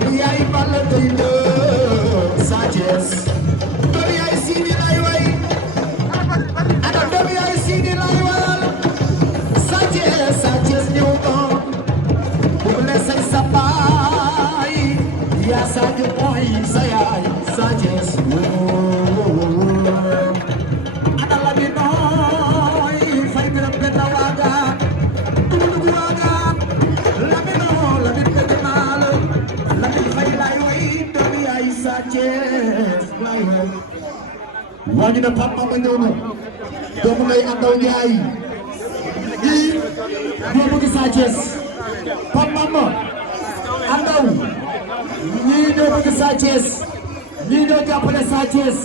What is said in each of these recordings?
doomu yaay Balla Gaye la Sa Thiès doomu yaay Sidi lay way ana doomu yaay Sidi lay wayal Sa Thiès ñëw na bu le say sa baay yaa Sadio mooy sa yaay Sa Thiès ana la bi nooy fay biram benn waagaan dugu waagaan la bi noo la bi bëgg naa la la bi fay lay way doomu yaay Sa Thiès lay way waa ñu ne Papa ma ñëw na doomu ngay Andaw Njaay ñii ñoo bëgg Sa Thiès Papa ma Andaw ñii ñoo bëgg Sa Thiès ñii ñoo jàppale Sa Thiès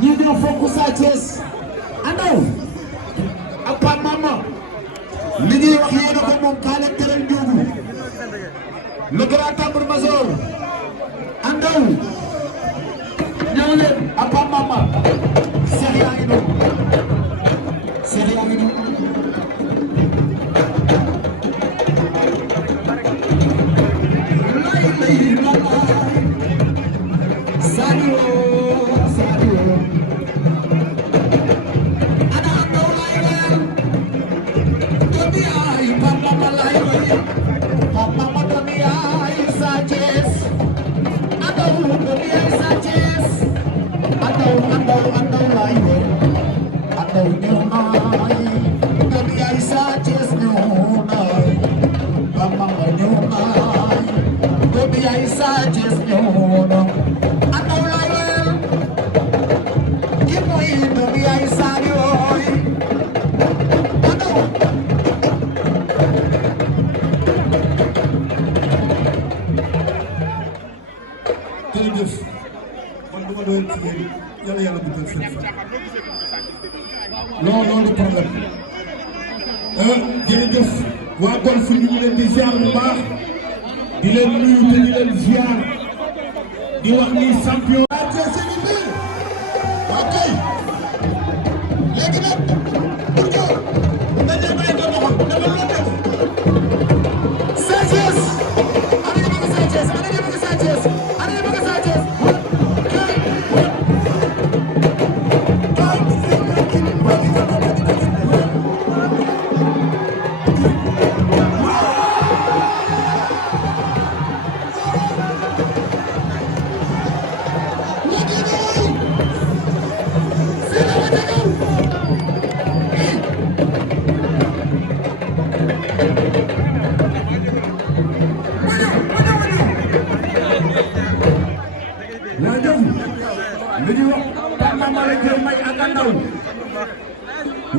ñii ñoo fonk Sa Thiès Andaw ak Papa ma li ñuy wax yéen a ko moom kaale teral njuugu le grand tambour major Andaw ñëw leen ak Papa ma Cheikh yaa ngi noonu Cheikh yaa ngi noonu loolu problème jërëjëf waa Golf ñu ngi leen di ziar bu baax di leen nuyu te di leen ziar di wax ni champion ok léegi nag dañu may ko doxal dama lo def Sa Thiès ana ñu bëgg Sa Thiès ana ñu bëgg Sa Thiès ana ñu bëgg Sa Thiès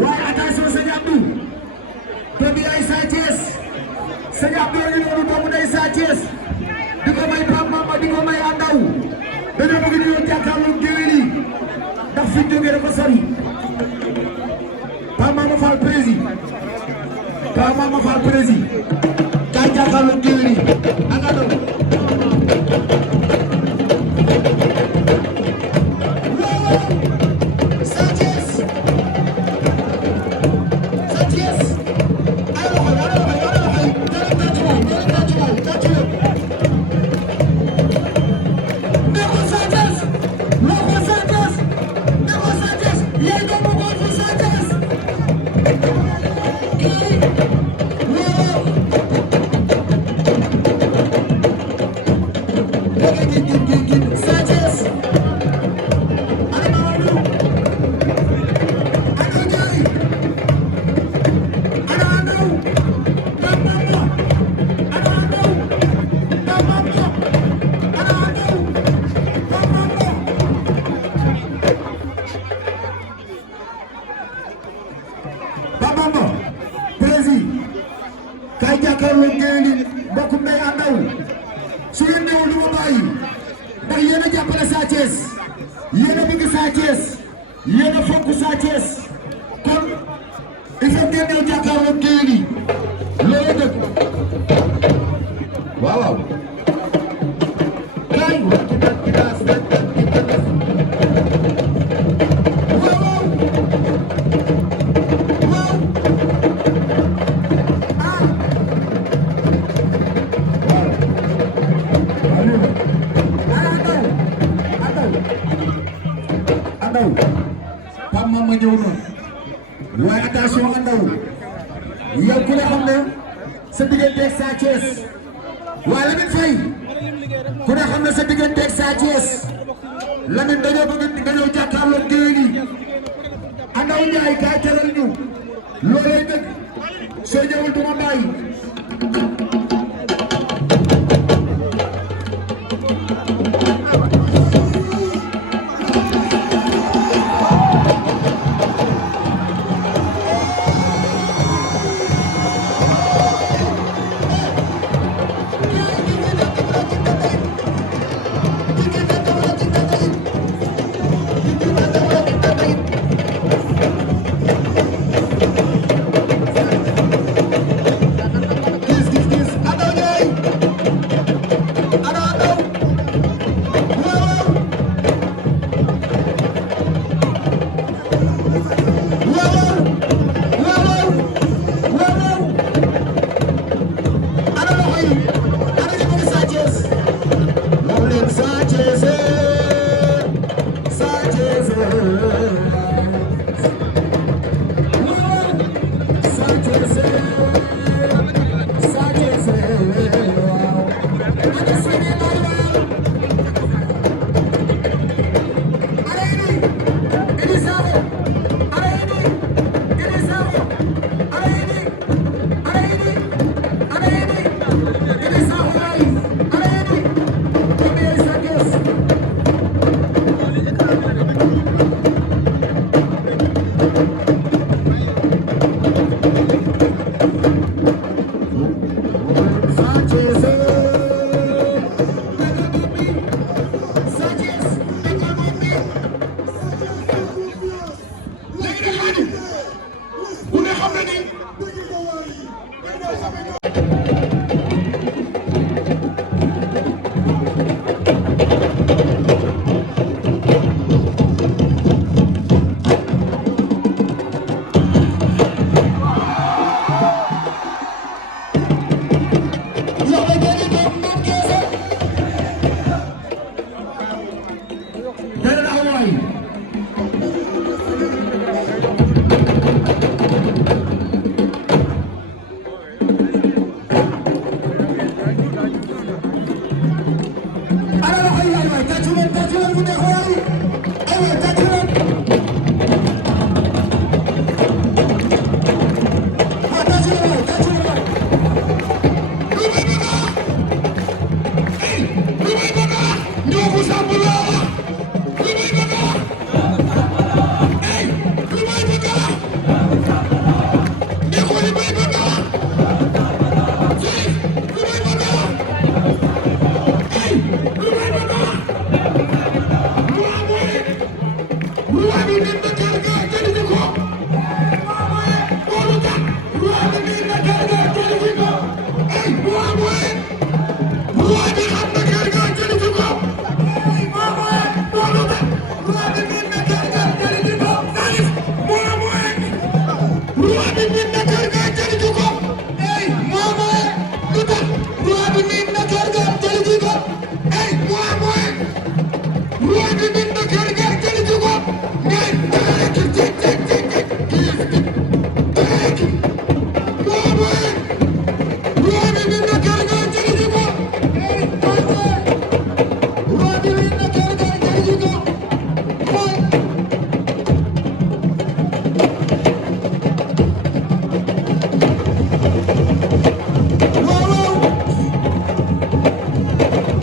waaye attention sëñ Abdou doomu yaay Sa Thiès sëñ Abdou yooyu noonu doomu day Sa Thiès di ko may Pape Mama di ko may Andaw dañoo bëgg ñu ñëw jàkkaarloo géwél yi ndax fi jógee dafa sori Pape Mama Fall prési Pape Mama Fall prési kaay jàkkaarloo géwél yi ak Andaw su ngeen newul du ma bàyyi ndax yéen a jàppale Sa Thiès yéen a bëgg Sa Thiès yéen a fonk Sa Thiès kon il faut ngeen ñëw jàkkaarloo géej gi loolu dëgg waaw waaw kay Andaw Pape Mama ñëw na waaye attention Andaw yow ku ne xam ne sa digganteeg Sa Thiès waaye Lamine Faye ku ne xam ne sa digganteeg Sa Thiès Lamine dañoo bëgg nga ñëw jàkkaarloo géej gi Andaw Ndiaye kaay teral ñu loolay dëgg soo ñëwul du ma bàyyi.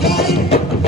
Hey!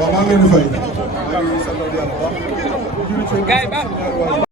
waaw maa ngi leen di fay. maa ngi sant yàlla bu baax.